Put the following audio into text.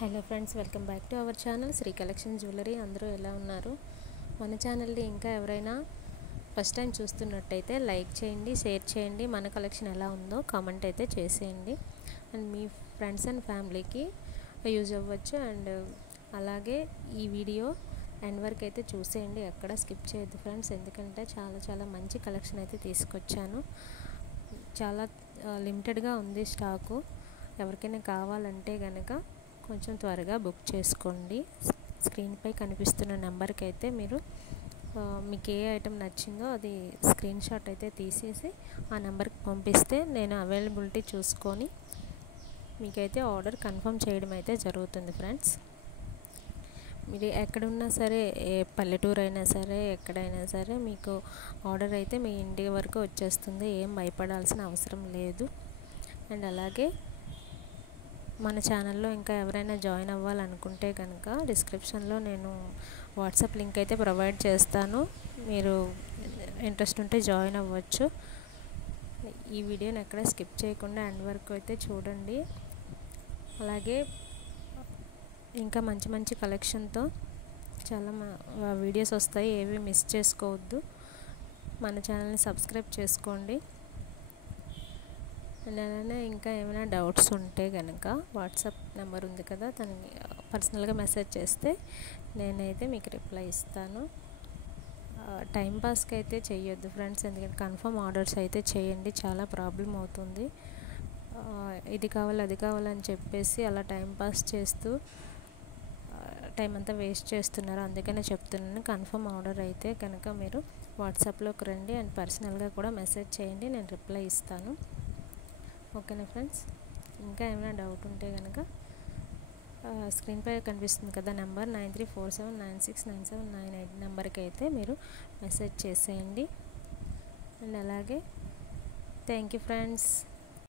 Hello friends, welcome back to our channel Sri collection jewellery. అందరూ ఎలా ఉన్నారు? మన ఛానల్ని ఇంకా ఎవరైనా ఫస్ట్ టైం చూస్తున్నట్టయితే లైక్ చేయండి, షేర్ చేయండి. మన కలెక్షన్ ఎలా ఉందో కామెంట్ అయితే చేసేయండి. అండ్ మీ ఫ్రెండ్స్ అండ్ ఫ్యామిలీకి యూజ్ అవ్వచ్చు. అండ్ అలాగే ఈ వీడియో ఎండ్ వరకు అయితే చూసేయండి, ఎక్కడ స్కిప్ చేయొద్దు ఫ్రెండ్స్. ఎందుకంటే చాలా మంచి కలెక్షన్ అయితే తీసుకొచ్చాను. చాలా లిమిటెడ్గా ఉంది స్టాకు. ఎవరికైనా కావాలంటే కనుక కొంచెం త్వరగా బుక్ చేసుకోండి. స్క్రీన్పై కనిపిస్తున్న నెంబర్కి అయితే మీరు మీకు ఏ ఐటెం నచ్చిందో అది స్క్రీన్ షాట్ అయితే తీసేసి ఆ నెంబర్కి పంపిస్తే నేను అవైలబిలిటీ చూసుకొని మీకైతే ఆర్డర్ కన్ఫర్మ్ చేయడం అయితే జరుగుతుంది ఫ్రెండ్స్. మీరు ఎక్కడున్నా సరే, ఏ పల్లెటూరు అయినా సరే, ఎక్కడైనా సరే మీకు ఆర్డర్ అయితే మీ ఇంటి వరకు వచ్చేస్తుంది. ఏం భయపడాల్సిన అవసరం లేదు. అండ్ అలాగే మన ఛానల్లో ఇంకా ఎవరైనా జాయిన్ అవ్వాలనుకుంటే కనుక డిస్క్రిప్షన్లో నేను వాట్సాప్ లింక్ అయితే ప్రొవైడ్ చేస్తాను. మీరు ఇంట్రెస్ట్ ఉంటే జాయిన్ అవ్వచ్చు. ఈ వీడియోని ఎక్కడ స్కిప్ చేయకుండా ఎండ్ వరకు అయితే చూడండి. అలాగే ఇంకా మంచి కలెక్షన్తో చాలా వీడియోస్ వస్తాయి, ఏవి మిస్ చేసుకోవద్దు. మన ఛానల్ని సబ్స్క్రైబ్ చేసుకోండి. అండ్ అలానే ఇంకా ఏమైనా డౌట్స్ ఉంటే కనుక వాట్సాప్ నెంబర్ ఉంది కదా, తనని పర్సనల్గా మెసేజ్ చేస్తే నేనైతే మీకు రిప్లై ఇస్తాను. టైంపాస్కి అయితే చేయొద్దు ఫ్రెండ్స్, ఎందుకంటే కన్ఫర్మ్ ఆర్డర్స్ అయితే చేయండి. చాలా ప్రాబ్లం అవుతుంది. ఇది కావాలి అది కావాలని చెప్పేసి అలా టైంపాస్ చేస్తూ టైం అంతా వేస్ట్ చేస్తున్నారు. అందుకనే చెప్తున్నాను, కన్ఫర్మ్ ఆర్డర్ అయితే కనుక మీరు వాట్సాప్లోకి రండి అండ్ పర్సనల్గా కూడా మెసేజ్ చేయండి, నేను రిప్లై ఇస్తాను. ఓకేనా ఫ్రెండ్స్? ఇంకా ఏమైనా డౌట్ ఉంటే కనుక స్క్రీన్పై కనిపిస్తుంది కదా నెంబర్ 9347969798 నెంబర్కి అయితే మీరు మెసేజ్ చేసేయండి. అండ్ అలాగే థ్యాంక్ యూ ఫ్రెండ్స్.